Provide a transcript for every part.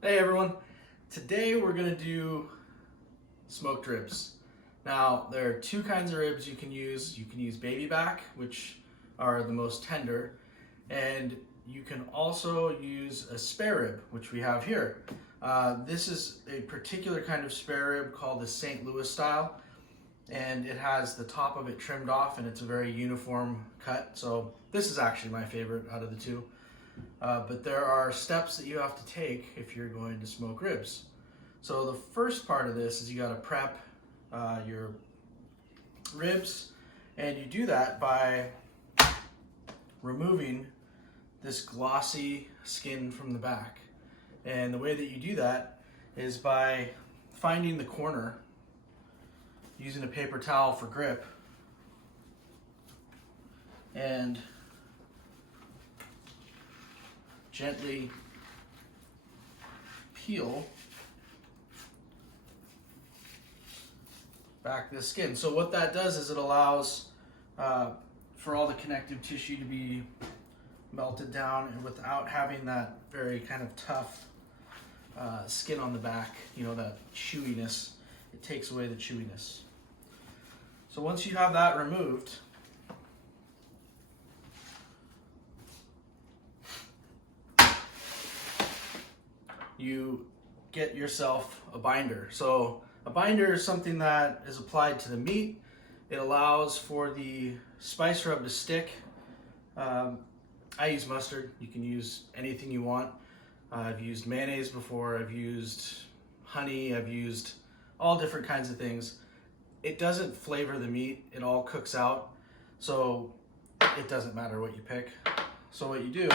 Hey everyone, today we're going to do smoked ribs. Now there are two kinds of ribs you can use. You can use baby back, which are the most tender, and you can also use a spare rib, which we have here. This is a particular kind of spare rib called the St. Louis style, and it has the top of it trimmed off and it's a very uniform cut. So this is actually my favorite out of the two. But there are steps that you have to take if you're going to smoke ribs. So the first part of this is you got to prep your ribs, and you do that by removing this glossy skin from the back. And the way that you do that is by finding the corner, using a paper towel for grip, and gently peel back the skin. So what that does is it allows for all the connective tissue to be melted down and without having that very kind of tough skin on the back, you know, that chewiness. It takes away the chewiness. So once you have that removed, you get yourself a binder. So a binder is something that is applied to the meat. It allows for the spice rub to stick. I use mustard. You can use anything you want. I've used mayonnaise before. I've used honey. I've used all different kinds of things. It doesn't flavor the meat. It all cooks out. So it doesn't matter what you pick. So what you do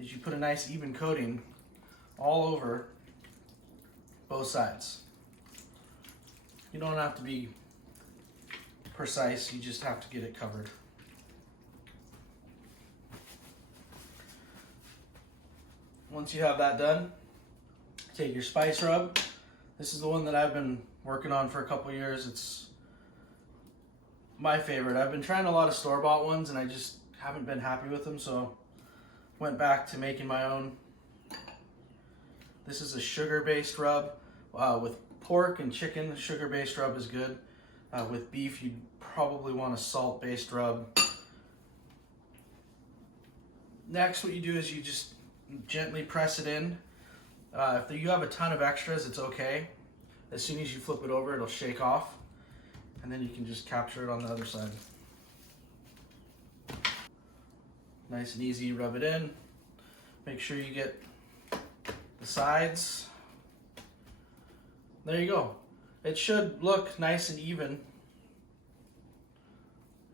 is you put a nice even coating all over both sides. You don't have to be precise, you just have to get it covered. Once you have that done, take your spice rub. This is the one that I've been working on for a couple years. It's my favorite. I've been trying a lot of store-bought ones and I just haven't been happy with them, so went back to making my own. This is a sugar-based rub. With pork and chicken, the sugar-based rub is good. With beef, you'd probably want a salt-based rub. Next, what you do is you just gently press it in. If you have a ton of extras, it's okay. As soon as you flip it over, it'll shake off, and then you can just capture it on the other side. Nice and easy, rub it in. Make sure you get the sides. There you go. It should look nice and even.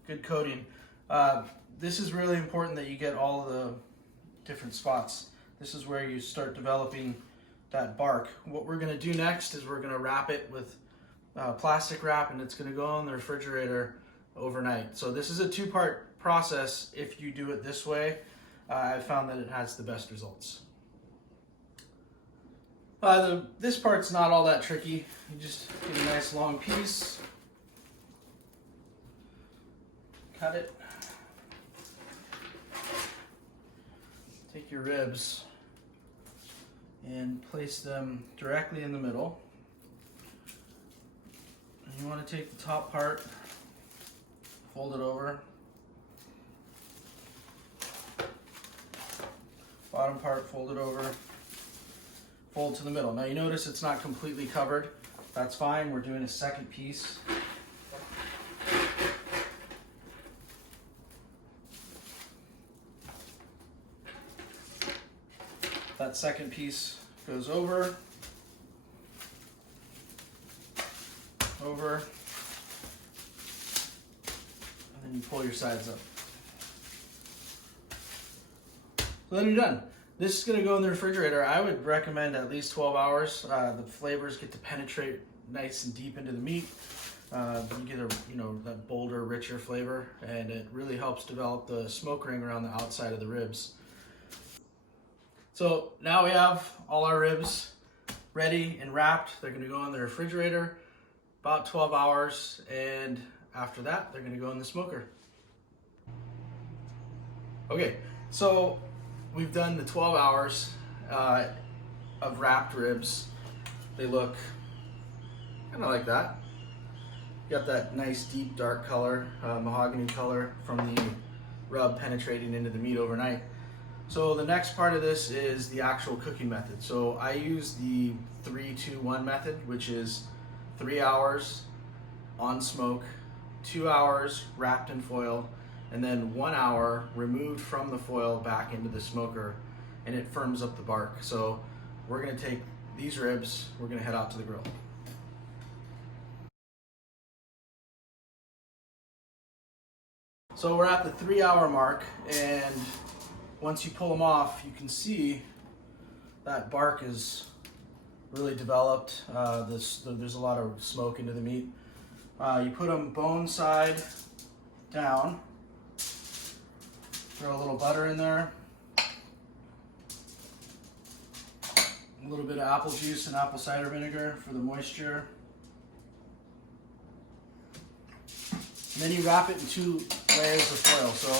Good coating. This is really important that you get all the different spots. This is where you start developing that bark. What we're going to do next is we're going to wrap it with plastic wrap, and it's going to go in the refrigerator overnight. So this is a two-part process. If you do it this way, I've found that it has the best results. This part's not all that tricky. You just get a nice long piece, cut it, take your ribs and place them directly in the middle. And you want to take the top part, fold it over, bottom part, fold it over, fold to the middle. Now you notice it's not completely covered. That's fine. We're doing a second piece. That second piece goes over, and then you pull your sides up. So then you're done. This is going to go in the refrigerator. I would recommend at least 12 hours. The flavors get to penetrate nice and deep into the meat. You get that bolder, richer flavor, and it really helps develop the smoke ring around the outside of the ribs. So now we have all our ribs ready and wrapped. They're going to go in the refrigerator about 12 hours, and after that, they're going to go in the smoker. Okay, so we've done the 12 hours. of wrapped ribs. They look kind of like that. You got that nice deep dark color, mahogany color from the rub penetrating into the meat overnight. So the next part of this is the actual cooking method. So I use the 3-2-1 method, which is 3 hours on smoke, 2 hours wrapped in foil, and then 1 hour removed from the foil back into the smoker, and it firms up the bark. So we're gonna take these ribs, we're gonna head out to the grill. So we're at the 3 hour mark, and once you pull them off, you can see that bark is really developed. There's a lot of smoke into the meat. You put them bone side down, throw a little butter in there, a little bit of apple juice and apple cider vinegar for the moisture. And then you wrap it in 2 layers of foil. So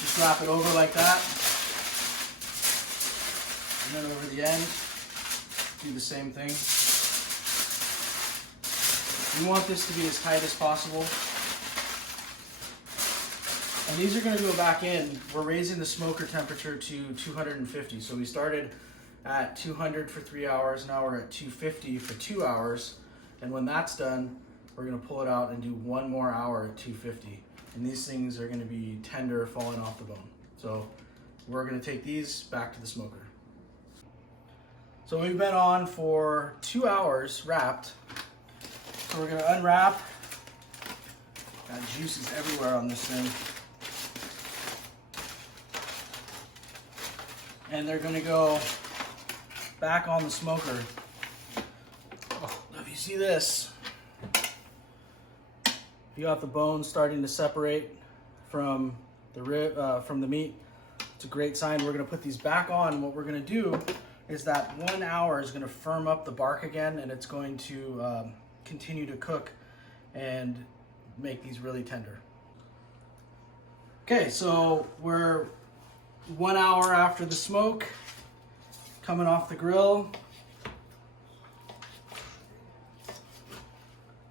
just wrap it over like that. And then over the end, do the same thing. You want this to be as tight as possible. And these are going to go back in. We're raising the smoker temperature to 250. So we started at 200 for 3 hours. Now we're at 250 for 2 hours. And when that's done, we're going to pull it out and do 1 more hour at 250. And these things are going to be tender, falling off the bone. So we're going to take these back to the smoker. So we've been on for 2 hours wrapped. So we're going to unwrap. Got juices everywhere on this thing. And they're going to go back on the smoker. If you see this, you got the bone starting to separate from the meat. It's a great sign. We're going to put these back on, and what we're going to do is that 1 hour is going to firm up the bark again, and it's going to continue to cook and make these really tender. Okay, so we're 1 hour after the smoke, coming off the grill.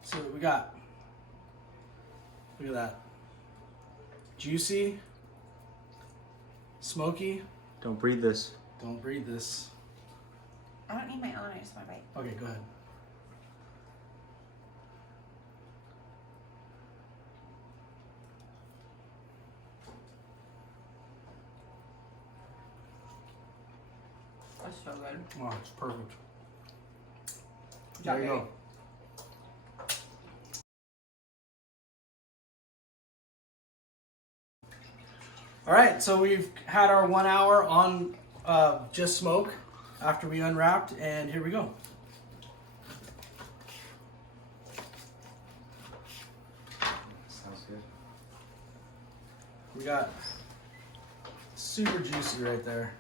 See what we got. Look at that. Juicy, smoky. Don't breathe this. Don't breathe this. I don't need my own, I just want to bite. Okay, go ahead. That's so good. Oh, it's perfect. Job, There you baby. go. All right, so we've had our 1 hour on just smoke after we unwrapped, and here we go. Sounds good. We got super juicy right there.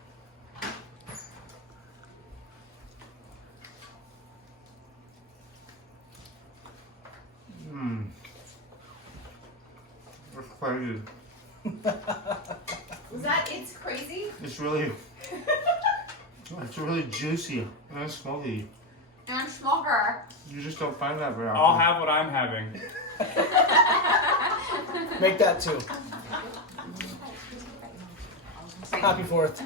That's crazy. Was that It's Crazy? It's really juicy and smoky. And smoker. You just don't find that very often. I'll have what I'm having. Make that 2. Happy 4th.